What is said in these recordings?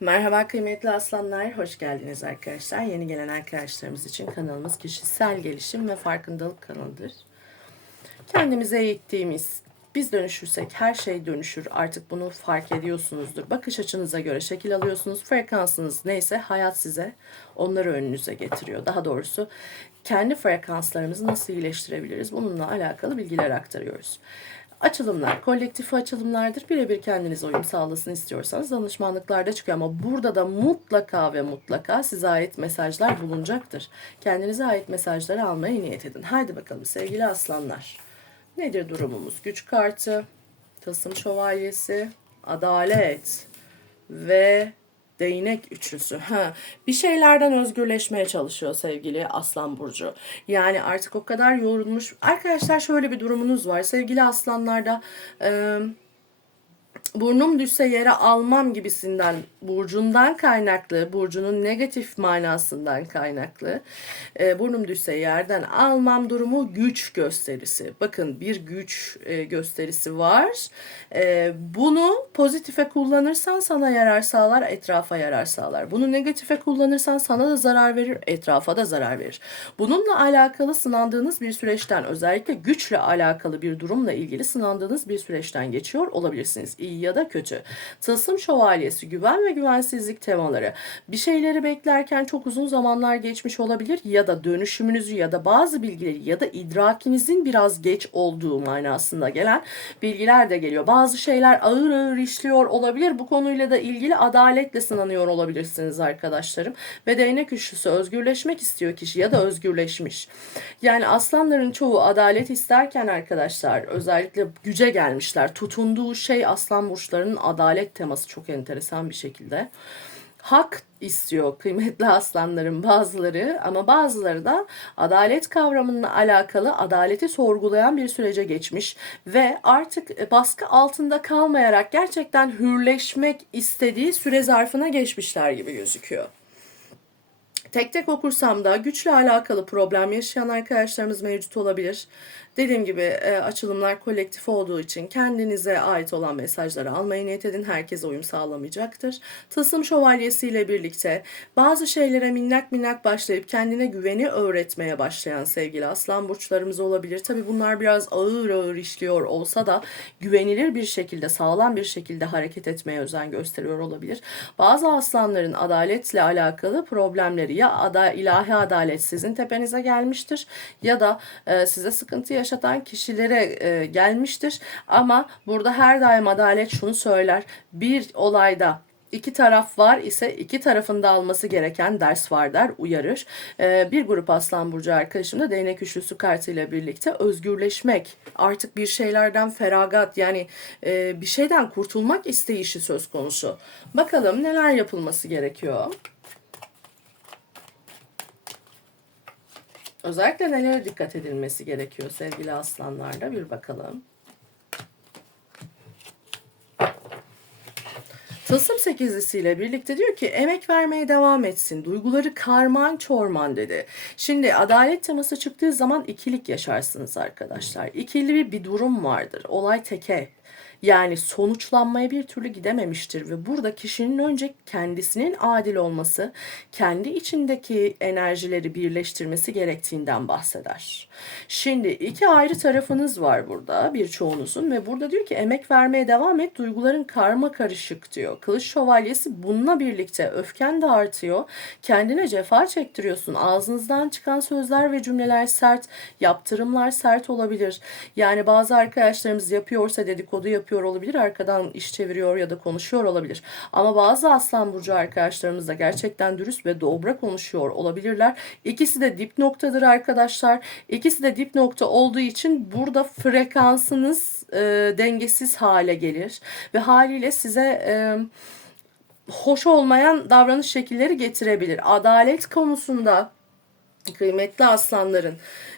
Merhaba kıymetli aslanlar, hoş geldiniz arkadaşlar. Yeni gelen arkadaşlarımız için kanalımız kişisel gelişim ve farkındalık kanalıdır. Kendimize eğittiğimiz, biz dönüşürsek her şey dönüşür. Artık bunu fark ediyorsunuzdur. Bakış açınıza göre şekil alıyorsunuz. Frekansınız neyse hayat size onları önünüze getiriyor. Daha doğrusu kendi frekanslarımızı nasıl iyileştirebiliriz? Bununla alakalı bilgiler aktarıyoruz. Açılımlar, kolektif açılımlardır. Birebir kendinize uyum sağlasın istiyorsanız danışmanlıklarda çıkıyor. Ama burada da mutlaka ve mutlaka size ait mesajlar bulunacaktır. Kendinize ait mesajları almaya niyet edin. Haydi bakalım sevgili aslanlar. Nedir durumumuz? Güç kartı, tasım şövalyesi, adalet ve değnek üçlüsü. Ha, bir şeylerden özgürleşmeye çalışıyor sevgili Aslan Burcu. Yani artık o kadar yorulmuş. Arkadaşlar şöyle bir durumunuz var. Sevgili aslanlarda e, burnum düşse yere almam gibisinden burcundan kaynaklı, burcunun negatif manasından kaynaklı e, burnum düşse yerden almam durumu güç gösterisi. Bakın bir güç e, gösterisi var. E, bunu pozitife kullanırsan sana yarar sağlar, etrafa yarar sağlar. Bunu negatife kullanırsan sana da zarar verir, etrafa da zarar verir. Bununla alakalı sınandığınız bir süreçten, özellikle güçle alakalı bir durumla ilgili sınandığınız bir süreçten geçiyor olabilirsiniz. İyi ya da kötü. Tılsım şövalyesi, güven ve güvensizlik temaları. Bir şeyleri beklerken çok uzun zamanlar geçmiş olabilir ya da dönüşümünüzü ya da bazı bilgileri ya da idrakinizin biraz geç olduğu manasında gelen bilgiler de geliyor. Bazı şeyler ağır ağır işliyor olabilir. Bu konuyla da ilgili adaletle sınanıyor olabilirsiniz arkadaşlarım. Ve değnek üçlüsü özgürleşmek istiyor kişi ya da özgürleşmiş. Yani aslanların çoğu adalet isterken arkadaşlar özellikle güce gelmişler. Tutunduğu şey aslan burçlarının adalet teması çok enteresan bir şekilde. Hak istiyor kıymetli aslanların bazıları ama bazıları da adalet kavramıyla alakalı adaleti sorgulayan bir sürece geçmiş ve artık baskı altında kalmayarak gerçekten hürleşmek istediği süre zarfına geçmişler gibi gözüküyor. Tek tek okursam da güçle alakalı problem yaşayan arkadaşlarımız mevcut olabilir. Dediğim gibi e, açılımlar kolektif olduğu için kendinize ait olan mesajları almaya niyet edin. Herkese uyum sağlamayacaktır. Tılsım şövalyesiyle birlikte bazı şeylere minnak minnak başlayıp kendine güveni öğretmeye başlayan sevgili aslan burçlarımız olabilir. Tabi bunlar biraz ağır ağır işliyor olsa da güvenilir bir şekilde, sağlam bir şekilde hareket etmeye özen gösteriyor olabilir. Bazı aslanların adaletle alakalı problemleri ya ada, ilahi adalet sizin tepenize gelmiştir ya da e, size sıkıntı yaşatan kişilere e, gelmiştir. Ama burada her daim adalet şunu söyler. Bir olayda iki taraf var ise iki tarafında alması gereken ders var der, uyarır. Ee, bir grup Aslan Burcu arkadaşım da değnek üçlüsü kartıyla birlikte özgürleşmek, artık bir şeylerden feragat yani e, bir şeyden kurtulmak isteyişi söz konusu. Bakalım neler yapılması gerekiyor. Özellikle nelere dikkat edilmesi gerekiyor sevgili aslanlarda bir bakalım. Tılsım sekizlisiyle birlikte diyor ki emek vermeye devam etsin. Duyguları karman çorman dedi. Şimdi adalet teması çıktığı zaman ikilik yaşarsınız arkadaşlar. İkili bir durum vardır. Olay teke yani sonuçlanmaya bir türlü gidememiştir ve burada kişinin önce kendisinin adil olması, kendi içindeki enerjileri birleştirmesi gerektiğinden bahseder. Şimdi iki ayrı tarafınız var burada birçoğunuzun ve burada diyor ki emek vermeye devam et duyguların karma karışık diyor. Kılıç şövalyesi bununla birlikte öfken de artıyor. Kendine cefa çektiriyorsun. Ağzınızdan çıkan sözler ve cümleler sert, yaptırımlar sert olabilir. Yani bazı arkadaşlarımız yapıyorsa dedikodu yapıyor yapıyor olabilir, arkadan iş çeviriyor ya da konuşuyor olabilir. Ama bazı Aslan Burcu arkadaşlarımız da gerçekten dürüst ve dobra konuşuyor olabilirler. İkisi de dip noktadır arkadaşlar. İkisi de dip nokta olduğu için burada frekansınız e, dengesiz hale gelir ve haliyle size e, hoş olmayan davranış şekilleri getirebilir. Adalet konusunda kıymetli aslanların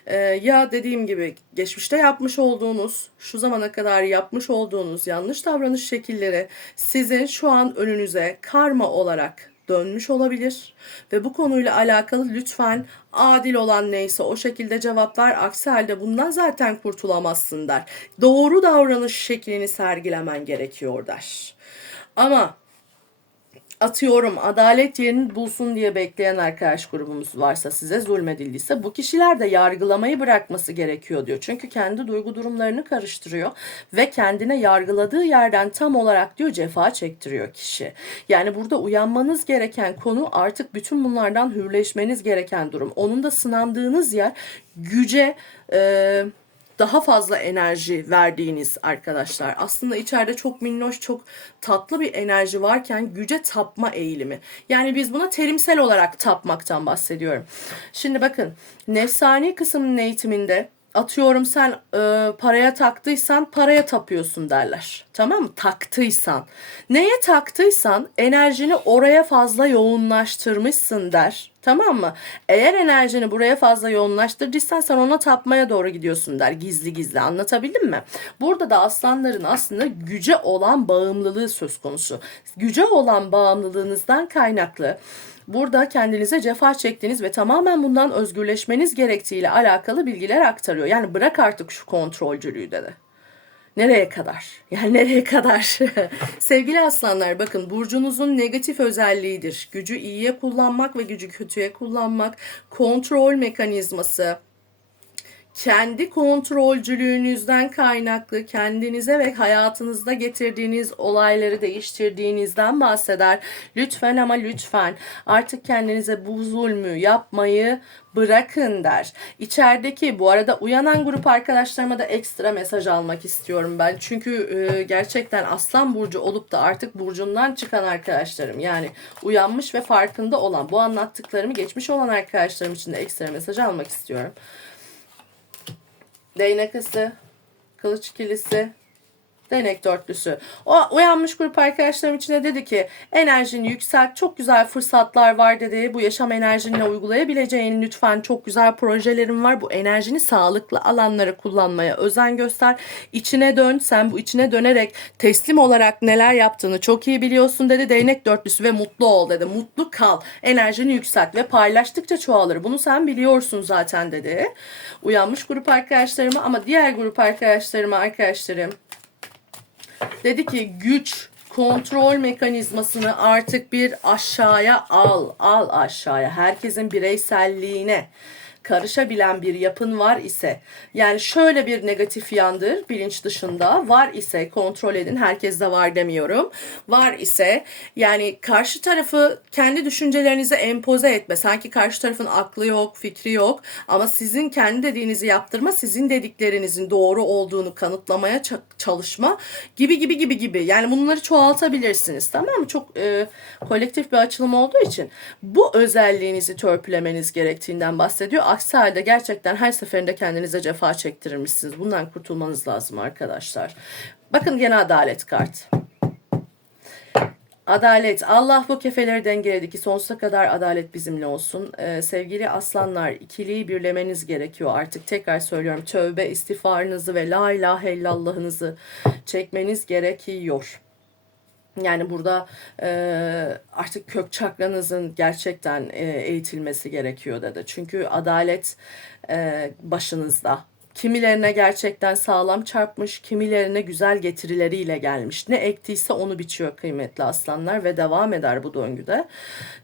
e, ya dediğim gibi geçmişte yapmış olduğunuz şu zamana kadar yapmış olduğunuz yanlış davranış şekilleri sizin şu an önünüze karma olarak dönmüş olabilir ve bu konuyla alakalı lütfen adil olan neyse o şekilde cevaplar aksi halde bundan zaten kurtulamazsın der. Doğru davranış şeklini sergilemen gerekiyor der. Ama atıyorum adalet yerini bulsun diye bekleyen arkadaş grubumuz varsa size zulmedildiyse bu kişiler de yargılamayı bırakması gerekiyor diyor. Çünkü kendi duygu durumlarını karıştırıyor ve kendine yargıladığı yerden tam olarak diyor cefa çektiriyor kişi. Yani burada uyanmanız gereken konu artık bütün bunlardan hürleşmeniz gereken durum. Onun da sınandığınız yer güce e, daha fazla enerji verdiğiniz arkadaşlar. Aslında içeride çok minnoş, çok tatlı bir enerji varken güce tapma eğilimi. Yani biz buna terimsel olarak tapmaktan bahsediyorum. Şimdi bakın, nefsani kısmının eğitiminde atıyorum sen e, paraya taktıysan paraya tapıyorsun derler. Tamam mı? Taktıysan. Neye taktıysan enerjini oraya fazla yoğunlaştırmışsın der. Tamam mı? Eğer enerjini buraya fazla yoğunlaştırdıysan sen ona tapmaya doğru gidiyorsun der gizli gizli. Anlatabildim mi? Burada da aslanların aslında güce olan bağımlılığı söz konusu. Güce olan bağımlılığınızdan kaynaklı burada kendinize cefa çektiğiniz ve tamamen bundan özgürleşmeniz gerektiğiyle alakalı bilgiler aktarıyor. Yani bırak artık şu kontrolcülüğü dedi. Nereye kadar? Yani nereye kadar? Sevgili aslanlar bakın burcunuzun negatif özelliğidir. Gücü iyiye kullanmak ve gücü kötüye kullanmak, kontrol mekanizması, kendi kontrolcülüğünüzden kaynaklı kendinize ve hayatınızda getirdiğiniz olayları değiştirdiğinizden bahseder. Lütfen ama lütfen artık kendinize bu zulmü yapmayı bırakın der. İçerideki bu arada uyanan grup arkadaşlarıma da ekstra mesaj almak istiyorum ben. Çünkü e, gerçekten aslan burcu olup da artık burcundan çıkan arkadaşlarım yani uyanmış ve farkında olan bu anlattıklarımı geçmiş olan arkadaşlarım için de ekstra mesaj almak istiyorum. Değnek ısı, kılıç ikilisi, Denek dörtlüsü. O uyanmış grup arkadaşlarım içine dedi ki enerjini yükselt. Çok güzel fırsatlar var dedi. Bu yaşam enerjini uygulayabileceğin lütfen çok güzel projelerim var. Bu enerjini sağlıklı alanlara kullanmaya özen göster. İçine dön. Sen bu içine dönerek teslim olarak neler yaptığını çok iyi biliyorsun dedi. Değnek dörtlüsü ve mutlu ol dedi. Mutlu kal. Enerjini yükselt ve paylaştıkça çoğalır. Bunu sen biliyorsun zaten dedi. Uyanmış grup arkadaşlarıma ama diğer grup arkadaşlarıma arkadaşlarım Dedi ki güç kontrol mekanizmasını artık bir aşağıya al, al aşağıya. Herkesin bireyselliğine karışabilen bir yapın var ise yani şöyle bir negatif yandır bilinç dışında var ise kontrol edin herkes de var demiyorum. Var ise yani karşı tarafı kendi düşüncelerinize empoze etme. Sanki karşı tarafın aklı yok fikri yok ama sizin kendi dediğinizi yaptırma sizin dediklerinizin doğru olduğunu kanıtlamaya çalışma gibi gibi gibi gibi. Yani bunları çoğaltabilirsiniz tamam mı? Çok e, kolektif bir açılım olduğu için bu özelliğinizi törpülemeniz gerektiğinden bahsediyor Aksi halde gerçekten her seferinde kendinize cefa çektirirmişsiniz. Bundan kurtulmanız lazım arkadaşlar. Bakın gene adalet kart. Adalet. Allah bu kefeleri dengeledi ki sonsuza kadar adalet bizimle olsun. Ee, sevgili aslanlar ikiliyi birlemeniz gerekiyor artık. Tekrar söylüyorum tövbe istiğfarınızı ve la ilahe illallahınızı çekmeniz gerekiyor. Yani burada e, artık kök çakranızın gerçekten e, eğitilmesi gerekiyor dedi. Çünkü adalet e, başınızda. Kimilerine gerçekten sağlam çarpmış, kimilerine güzel getirileriyle gelmiş. Ne ektiyse onu biçiyor kıymetli aslanlar ve devam eder bu döngüde.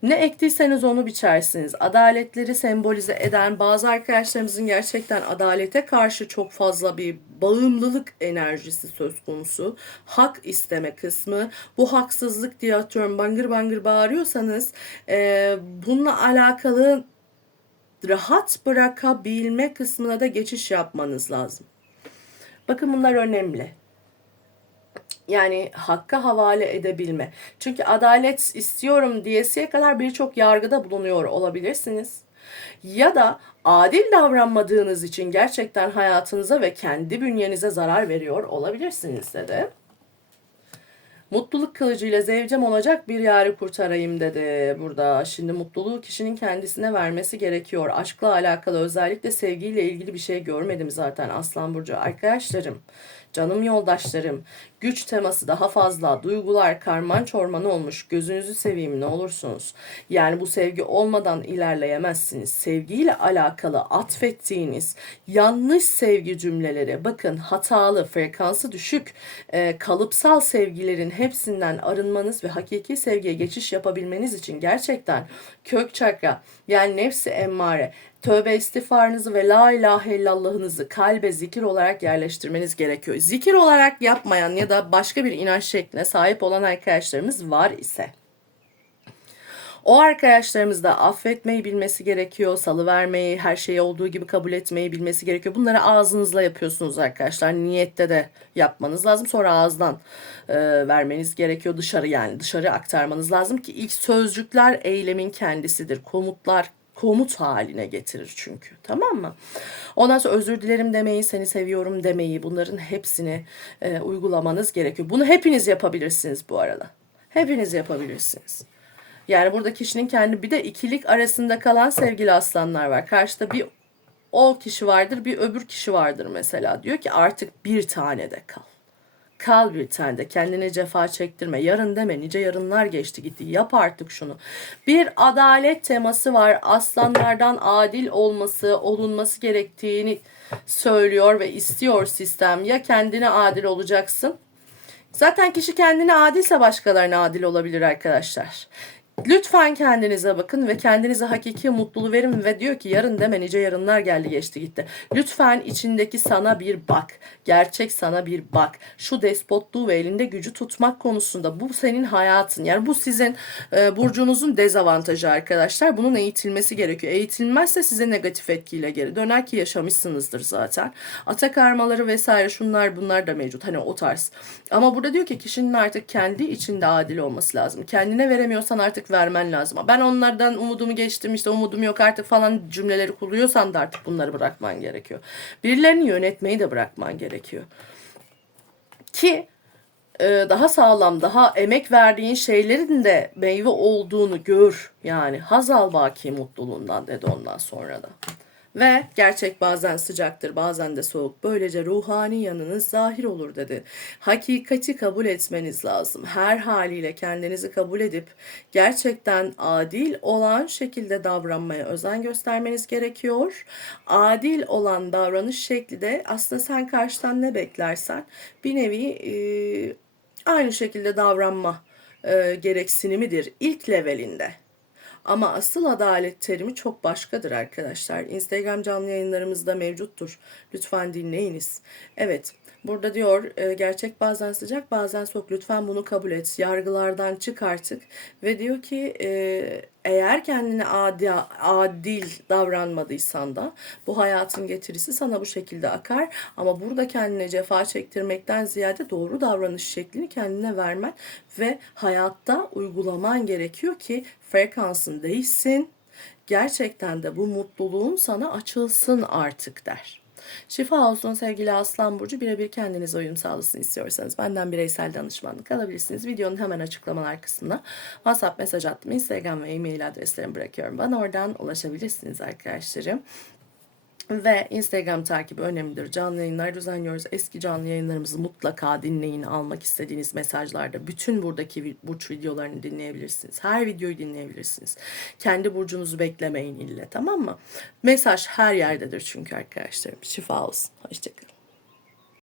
Ne ektiyseniz onu biçersiniz. Adaletleri sembolize eden bazı arkadaşlarımızın gerçekten adalete karşı çok fazla bir bağımlılık enerjisi söz konusu. Hak isteme kısmı. Bu haksızlık diye atıyorum bangır bangır bağırıyorsanız e, bununla alakalı rahat bırakabilme kısmına da geçiş yapmanız lazım. Bakın bunlar önemli. Yani hakka havale edebilme. Çünkü adalet istiyorum diyesiye kadar birçok yargıda bulunuyor olabilirsiniz. Ya da adil davranmadığınız için gerçekten hayatınıza ve kendi bünyenize zarar veriyor olabilirsiniz dedi. Mutluluk kılıcıyla zevcem olacak bir yari kurtarayım dedi burada. Şimdi mutluluğu kişinin kendisine vermesi gerekiyor. Aşkla alakalı özellikle sevgiyle ilgili bir şey görmedim zaten Aslan Burcu. Arkadaşlarım Canım yoldaşlarım, güç teması daha fazla, duygular karman çorman olmuş. Gözünüzü seveyim ne olursunuz. Yani bu sevgi olmadan ilerleyemezsiniz. Sevgiyle alakalı atfettiğiniz yanlış sevgi cümleleri, bakın hatalı, frekansı düşük, e, kalıpsal sevgilerin hepsinden arınmanız ve hakiki sevgiye geçiş yapabilmeniz için gerçekten kök çakra yani nefsi emmare tövbe istiğfarınızı ve la ilahe illallahınızı kalbe zikir olarak yerleştirmeniz gerekiyor. Zikir olarak yapmayan ya da başka bir inanç şekline sahip olan arkadaşlarımız var ise o arkadaşlarımız da affetmeyi bilmesi gerekiyor, salıvermeyi, her şeyi olduğu gibi kabul etmeyi bilmesi gerekiyor. Bunları ağzınızla yapıyorsunuz arkadaşlar. Niyette de yapmanız lazım. Sonra ağızdan e, vermeniz gerekiyor dışarı yani dışarı aktarmanız lazım ki ilk sözcükler eylemin kendisidir. Komutlar komut haline getirir çünkü. Tamam mı? Ondan sonra özür dilerim demeyi, seni seviyorum demeyi bunların hepsini e, uygulamanız gerekiyor. Bunu hepiniz yapabilirsiniz bu arada. Hepiniz yapabilirsiniz. Yani burada kişinin kendi bir de ikilik arasında kalan sevgili aslanlar var. Karşıda bir o kişi vardır bir öbür kişi vardır mesela. Diyor ki artık bir tane de kal. Kal bir tane de kendine cefa çektirme. Yarın deme nice yarınlar geçti gitti. Yap artık şunu. Bir adalet teması var. Aslanlardan adil olması, olunması gerektiğini söylüyor ve istiyor sistem. Ya kendine adil olacaksın. Zaten kişi kendine adilse başkalarına adil olabilir arkadaşlar. Lütfen kendinize bakın ve kendinize hakiki mutluluğu verin ve diyor ki yarın deme nice yarınlar geldi geçti gitti. Lütfen içindeki sana bir bak. Gerçek sana bir bak. Şu despotluğu ve elinde gücü tutmak konusunda bu senin hayatın. Yani bu sizin e, burcunuzun dezavantajı arkadaşlar. Bunun eğitilmesi gerekiyor. Eğitilmezse size negatif etkiyle geri döner ki yaşamışsınızdır zaten. Ata karmaları vesaire şunlar bunlar da mevcut. Hani o tarz. Ama burada diyor ki kişinin artık kendi içinde adil olması lazım. Kendine veremiyorsan artık vermen lazım. Ben onlardan umudumu geçtim işte umudum yok artık falan cümleleri kuruyorsan da artık bunları bırakman gerekiyor. Birilerini yönetmeyi de bırakman gerekiyor. Ki e, daha sağlam, daha emek verdiğin şeylerin de meyve olduğunu gör. Yani haz al baki mutluluğundan dedi ondan sonra da. Ve gerçek bazen sıcaktır, bazen de soğuk. Böylece ruhani yanınız zahir olur dedi. Hakikati kabul etmeniz lazım. Her haliyle kendinizi kabul edip gerçekten adil olan şekilde davranmaya özen göstermeniz gerekiyor. Adil olan davranış şekli de aslında sen karşıdan ne beklersen bir nevi e, aynı şekilde davranma e, gereksinimidir ilk levelinde. Ama asıl adalet terimi çok başkadır arkadaşlar. Instagram canlı yayınlarımızda mevcuttur. Lütfen dinleyiniz. Evet. Burada diyor e, gerçek bazen sıcak bazen soğuk. Lütfen bunu kabul et. Yargılardan çık artık. Ve diyor ki e, eğer kendine adil, davranmadıysan da bu hayatın getirisi sana bu şekilde akar. Ama burada kendine cefa çektirmekten ziyade doğru davranış şeklini kendine vermen ve hayatta uygulaman gerekiyor ki frekansın değişsin. Gerçekten de bu mutluluğun sana açılsın artık. der. Şifa olsun sevgili Aslan Burcu. Birebir kendinize uyum sağlasın istiyorsanız benden bireysel danışmanlık alabilirsiniz. Videonun hemen açıklamalar kısmına WhatsApp mesaj attım. Instagram ve e-mail adreslerimi bırakıyorum. Bana oradan ulaşabilirsiniz arkadaşlarım. Ve Instagram takibi önemlidir. Canlı yayınlar düzenliyoruz. Eski canlı yayınlarımızı mutlaka dinleyin. Almak istediğiniz mesajlarda bütün buradaki burç videolarını dinleyebilirsiniz. Her videoyu dinleyebilirsiniz. Kendi burcunuzu beklemeyin ille tamam mı? Mesaj her yerdedir çünkü arkadaşlarım. Şifa olsun. Hoşçakalın.